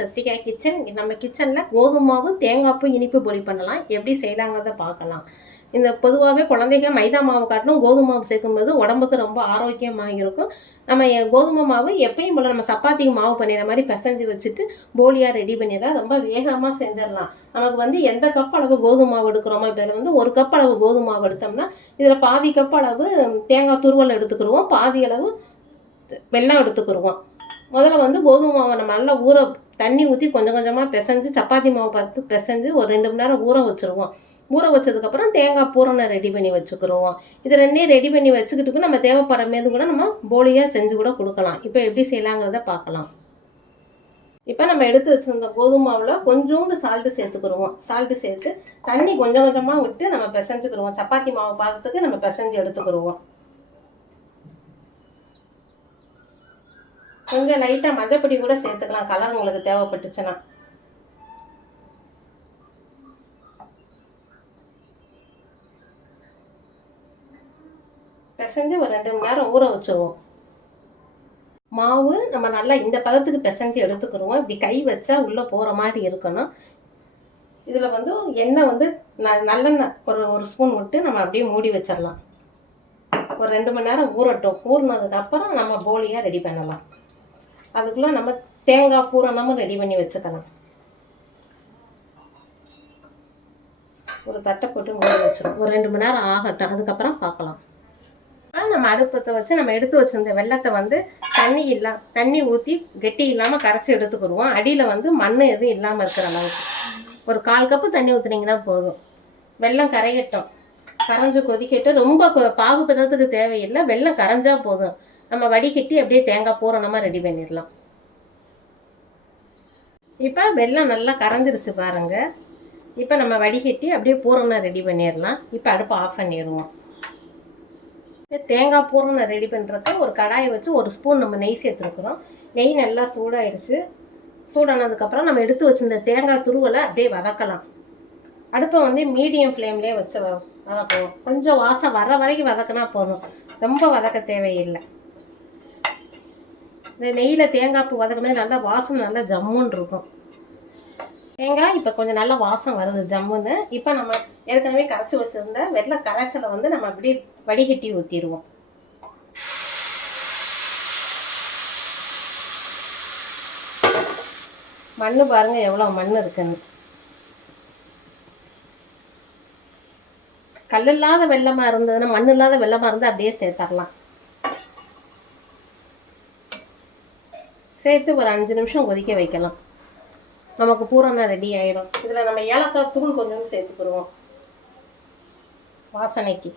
Sastika kitchen. நம்ம கிச்சனில் கோதுமை மாவு தேங்காய் பூ இனிப்பு பொடி பண்ணலாம். எப்படி செய்யலாங்கிறத பார்க்கலாம். இந்த பொதுவாகவே குழந்தைங்க மைதா மாவு காட்டிலும் கோதுமை மாவு சேர்க்கும்போது உடம்புக்கு ரொம்ப ஆரோக்கியமாக இருக்கும். நம்ம கோதுமை மாவு எப்பயும் போல் நம்ம சப்பாத்திக்கு மாவு பண்ணிடுற மாதிரி பிசைஞ்சு வச்சுட்டு போலியாக ரெடி பண்ணிடலாம். ரொம்ப வேகமாக செஞ்சிடலாம். நமக்கு எந்த கப் அளவு கோதுமை மாவு எடுக்கிறோமோ, இப்போ இதில் 1 கப் அளவு கோதுமை மாவு எடுத்தோம்னா இதில் பாதி கப் அளவு தேங்காய் துருவல் எடுத்துக்கிடுவோம், பாதி அளவு வெல்லம் எடுத்துக்கிடுவோம். முதல்ல கோதுமை மாவை நம்ம நல்லா தண்ணி ஊற்றி கொஞ்சம் கொஞ்சமாக பிசைஞ்சு சப்பாத்தி மாவு பார்த்து பிசைஞ்சு ஒரு 2 மணி நேரம் ஊற வச்சுருவோம். ஊற வச்சதுக்கப்புறம் தேங்காய் பூரணம் ரெடி பண்ணி வச்சுக்கிடுவோம். இது 2யும் ரெடி பண்ணி வச்சுக்கிட்டு நம்ம தேவைப்படுற மீது கூட நம்ம போலியாக செஞ்சு கூட கொடுக்கலாம். இப்போ எப்படி செய்யலாங்கிறத பார்க்கலாம். இப்போ நம்ம எடுத்து வச்சுருந்த கோதுமை மாவில் கொஞ்சோண்டு சால்ட்டு சேர்த்துக்கிடுவோம். சால்ட்டு சேர்த்து தண்ணி கொஞ்சம் கொஞ்சமாக விட்டு நம்ம பிசைஞ்சுக்கிடுவோம். சப்பாத்தி மாவு பார்க்கறதுக்கு நம்ம பிசைஞ்சு எடுத்துக்கிடுவோம். கொஞ்சம் லைட்டாக மஞ்சப்பொடி கூட சேர்த்துக்கலாம், கலர் உங்களுக்கு தேவைப்பட்டுச்சுன்னா. பிசைஞ்சு ஒரு 2 மணி நேரம் ஊற வச்சுருவோம். மாவு நம்ம நல்லா இந்த பதத்துக்கு பிசைஞ்சு எடுத்துக்கிடுவோம். இப்படி கை வச்சா உள்ளே போகிற மாதிரி இருக்கணும். இதில் எண்ணெய் நல்லெண்ணெய் ஒரு ஸ்பூன் விட்டு நம்ம அப்படியே மூடி வச்சிடலாம். ஒரு 2 மணி நேரம் ஊறட்டும். ஊறினதுக்கப்புறம் நம்ம போலியாக ரெடி பண்ணலாம். அதுக்குள்ளே நம்ம தேங்காய் பூரணமும் ரெடி பண்ணி வச்சுக்கலாம். ஒரு தட்டை போட்டு மூடி வச்சிடும். ஒரு 2 மணி நேரம் ஆகட்டும், அதுக்கப்புறம் பார்க்கலாம். நம்ம அடுப்பத்தை வச்சு நம்ம எடுத்து வச்சிருந்த வெள்ளத்தை தண்ணி ஊற்றி கெட்டி இல்லாமல் கரைச்சி எடுத்துக்கிடுவோம். அடியில் மண் எதுவும் இல்லாமல் இருக்கிற அளவுக்கு ஒரு 1/4 கப்பு தண்ணி ஊற்றுனீங்கன்னா போதும். வெல்லம் கரையட்டும், கரைஞ்சி கொதிக்கட்டும். ரொம்ப பாகு பதத்துக்கு தேவையில்லை, வெல்லம் கரைஞ்சா போதும். நம்ம வடிகட்டி அப்படியே தேங்காய் பூரணமாக ரெடி பண்ணிடலாம். இப்போ வெல்லம் நல்லா கரைஞ்சிருச்சு பாருங்கள். இப்போ நம்ம வடிகட்டி அப்படியே பூரணம் ரெடி பண்ணிடலாம். இப்போ அடுப்பை ஆஃப் பண்ணிடுவோம். தேங்காய் பூரணம் ரெடி பண்ணுறதுக்கு ஒரு கடாயை வச்சு 1 ஸ்பூன் நம்ம நெய் சேர்த்துருக்குறோம். நெய் நல்லா சூடாயிருச்சு. சூடானதுக்கப்புறம் நம்ம எடுத்து வச்சுருந்த தேங்காய் துருவலை அப்படியே வதக்கலாம். அடுப்பை மீடியம் ஃப்ளேம்லேயே வச்சு வதக்கணும். கொஞ்சம் வாசம் வர வரைக்கும் வதக்கினா போதும், ரொம்ப வதக்க தேவையில்லை. இந்த நெய்யில் தேங்காய் பூ வதக்கும்போது நல்லா வாசம் நல்லா ஜம்முன்னு இருக்கும். தேங்காய் இப்போ கொஞ்சம் நல்லா வாசம் வருது ஜம்முன்னு. இப்போ நம்ம ஏற்கனவே கரைச்சி வச்சுருந்த வெள்ளை கரைசலை நம்ம அப்படியே வடிகட்டி ஊற்றிடுவோம். மண் பாருங்கள் எவ்வளோ மண் இருக்குன்னு. கல் இல்லாத வெள்ளமாக இருந்ததுன்னா, மண் இல்லாத வெள்ளமாக இருந்தால் அப்படியே சேர்த்துடலாம். சேர்த்து ஒரு 5 நிமிஷம் கொதிக்க வைக்கலாம். நமக்கு பூரணம் ரெடி ஆகிடும். இதில் நம்ம ஏலக்காய் தூள் கொஞ்சம் சேர்த்துக்கிடுவோம் வாசனைக்கு.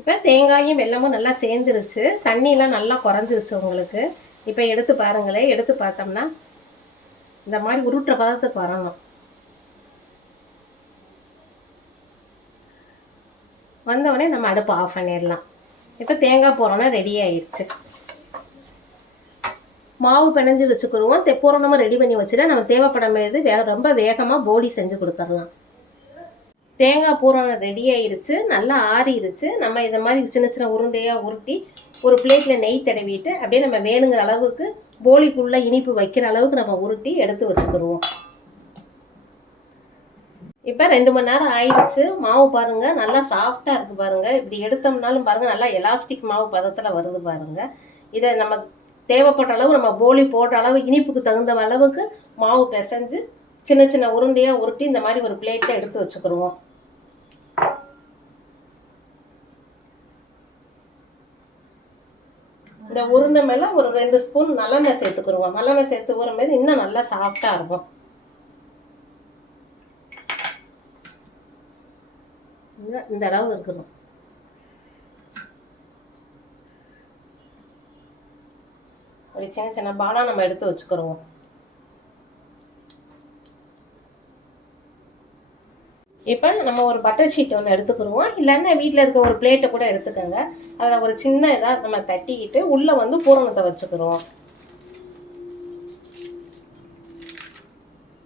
இப்போ தேங்காயும் வெல்லமும் நல்லா சேர்ந்துருச்சு. தண்ணியெலாம் நல்லா குறைஞ்சிருச்சு உங்களுக்கு. இப்போ எடுத்து பாருங்களேன். எடுத்து பார்த்தோம்னா இந்த மாதிரி உருட்டுற பதத்துக்கு வரணும். வந்தவுடனே நம்ம அடுப்பு ஆஃப் பண்ணிடலாம். இப்போ தேங்காய் பூரணம் ரெடி ஆயிடுச்சு. மாவு பிணைஞ்சு வச்சுக்கிடுவோம். பூரணமாக ரெடி பண்ணி வச்சுட்டு நம்ம தேவைப்படும் போது ரொம்ப வேகமாக போலி செஞ்சு கொடுத்துடலாம். தேங்காய் பூரணம் ரெடி ஆயிடுச்சு, நல்லா ஆறிடுச்சு. நம்ம இதை மாதிரி சின்ன சின்ன உருண்டையாக உருட்டி ஒரு பிளேட்டில் நெய் தடவிட்டு அப்படியே நம்ம வேணுங்கிற அளவுக்கு போலிக்குள்ளே இனிப்பு வைக்கிற அளவுக்கு நம்ம உருட்டி எடுத்து வச்சுக்கிடுவோம். இப்போ 2 மணி நேரம் ஆயிடுச்சு. மாவு பாருங்கள் நல்லா சாஃப்டாக இருக்குது பாருங்கள். இப்படி எடுத்தோம்னாலும் பாருங்கள் நல்லா எலாஸ்டிக் மாவு பதத்தில் வருது பாருங்கள். இதை நம்ம தேவைப்பட்ட அளவு நம்ம போலி போடுற அளவு இனிப்புக்கு தகுந்த அளவுக்கு மாவு பிசைஞ்சு சின்ன சின்ன உருண்டையாக உருட்டி இந்த மாதிரி ஒரு பிளேட்டில் எடுத்து வச்சுக்கிடுவோம். இந்த உருண்டை மேலே ஒரு 2 ஸ்பூன் நல்லெண்ணெய் சேர்த்துக்கிடுவோம். நல்லெண்ணெய் சேர்த்து ஊறும்போது இன்னும் நல்லா சாஃப்டாக இருக்கும். இந்த அளவு இருக்கணும். ஒரு சின்ன சின்ன பாலா நம்ம எடுத்து வச்சுக்கிறோம். இப்போ நம்ம ஒரு பட்டர் ஷீட் ஒன்று எடுத்துக்கிடுவோம். இல்லைன்னா வீட்டில் இருக்க ஒரு பிளேட்டை கூட எடுத்துக்கோங்க. அதில் ஒரு சின்ன இதாக நம்ம தட்டிக்கிட்டு உள்ளே பூரணத்தை வச்சுக்கிறோம்.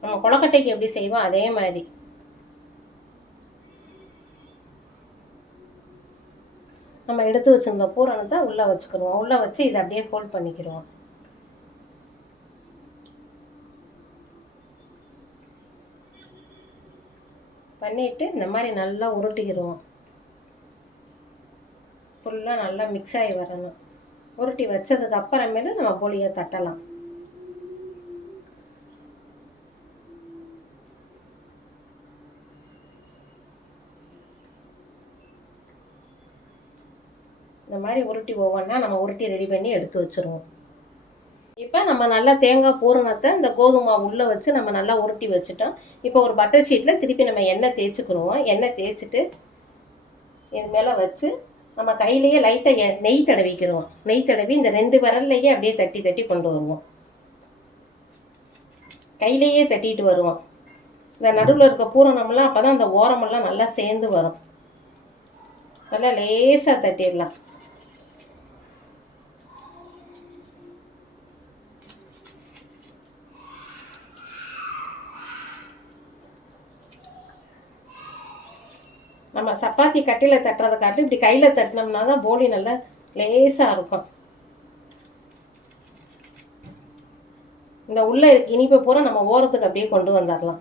நம்ம கொழுக்கட்டைக்கு எப்படி செய்வோம் அதே மாதிரி நம்ம நம்ம எடுத்து வச்சுருந்த பூரணத்தை உள்ளே வச்சுக்கிடுவோம். உள்ளே வச்சு இதை அப்படியே ஹோல்ட் பண்ணிக்கிடுவோம். பண்ணிவிட்டு இந்த மாதிரி நல்லா உருட்டிக்கிடுவோம். ஃபுல்லாக நல்லா மிக்ஸ் ஆகி வரணும். உருட்டி வச்சதுக்கு அப்புறமேல நம்ம போலியை தட்டலாம். இந்த மாதிரி உருட்டி ஒவ்வொன்றா நம்ம உருட்டி ரெடி பண்ணி எடுத்து வச்சுருவோம். இப்போ நம்ம நல்லா தேங்காய் பூரணத்தை இந்த கோதுமை உள்ளே வச்சு நம்ம நல்லா உருட்டி வச்சுட்டோம். இப்போ ஒரு பட்டர் ஷீட்டில் திருப்பி நம்ம எண்ணெய் தேய்ச்சிக்கிடுவோம். எண்ணெய் தேய்ச்சிட்டு இது மேலே வச்சு நம்ம கையிலேயே லைட்டாக நெய் தடவிக்கிடுவோம். நெய் தடவி இந்த 2 விரல்லையே அப்படியே தட்டி தட்டி கொண்டு வருவோம். கையிலேயே தட்டிட்டு வருவோம். இந்த நடுவில் இருக்க பூரணமெல்லாம் அப்போ தான் அந்த ஓரமெல்லாம் நல்லா சேர்ந்து வரும். நல்லா லேசாக தட்டிடலாம். நம்ம சப்பாத்தி கட்டையில் தட்டுறதை காட்டி இப்படி கையில் தட்டினோம்னா தான் போலி நல்லா லேசாக இருக்கும். இந்த உள்ள இனிப்பை பூரா நம்ம ஓரத்துக்கு அப்படியே கொண்டு வந்துடலாம்.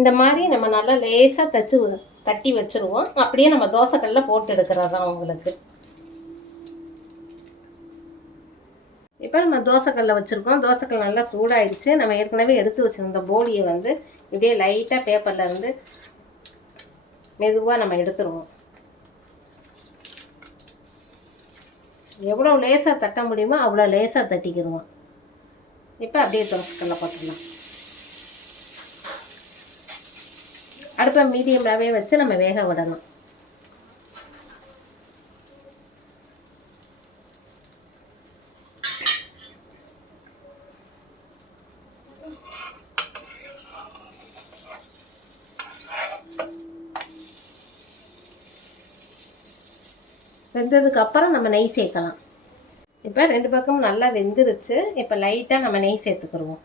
இந்த மாதிரி நம்ம நல்லா லேசாக தட்டி வச்சுருவோம். அப்படியே நம்ம தோசைக்கல்லில் போட்டு எடுக்கிறது தான் உங்களுக்கு. இப்போ நம்ம தோசைக்கல்லில் வச்சுருக்கோம். தோசைக்கல் நல்லா சூடாகிடுச்சு. நம்ம ஏற்கனவே எடுத்து வச்சுருந்த போலியை வந்து இப்படியே லைட்டாக பேப்பரில் இருந்து மெதுவாக நம்ம எடுத்துருவோம். எவ்வளோ லேசாக தட்ட முடியுமோ அவ்வளோ லேசாக தட்டிக்கிடுவோம். இப்போ அப்படியே தோசைக்கல்லில் போட்டுடலாம். அடுப்பை மீடியமாகவே வச்சு நம்ம வேக விடணும். வெந்ததுக்கு அப்புறம் நம்ம நெய் சேர்க்கலாம். இப்போ 2 பக்கமும் நல்லா வெந்துருச்சு. இப்போ லைட்டாக நம்ம நெய் சேர்த்துக்கிடுவோம்.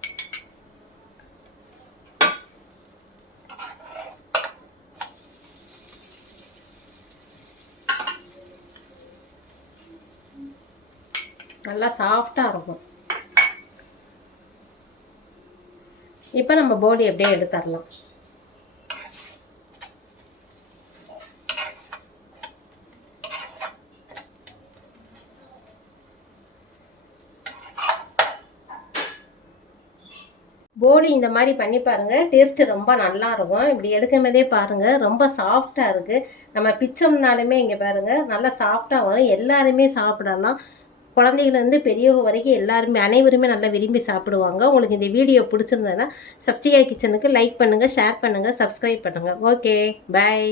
நல்லா சாஃப்டாக இருக்கும். இப்போ நம்ம போலி அப்படியே எடுத்துடலாம். போலி இந்த மாதிரி பண்ணி பாருங்கள். டேஸ்ட்டு ரொம்ப நல்லா இருக்கும். இப்படி எடுக்கும் போதே பாருங்கள் ரொம்ப சாஃப்டாக இருக்குது. நம்ம பிச்சோம்னாலுமே இங்கே பாருங்கள் நல்லா சாஃப்டாக வரும். எல்லாருமே சாப்பிடலாம். குழந்தைகள்லேருந்து பெரியவங்க வரைக்கும் எல்லாருமே அனைவருமே நல்லா விரும்பி சாப்பிடுவாங்க. உங்களுக்கு இந்த வீடியோ பிடிச்சிருந்ததுன்னா சஷ்டிகா கிச்சனுக்கு லைக் பண்ணுங்கள், ஷேர் பண்ணுங்கள், சப்ஸ்கிரைப் பண்ணுங்கள். ஓகே, பாய்.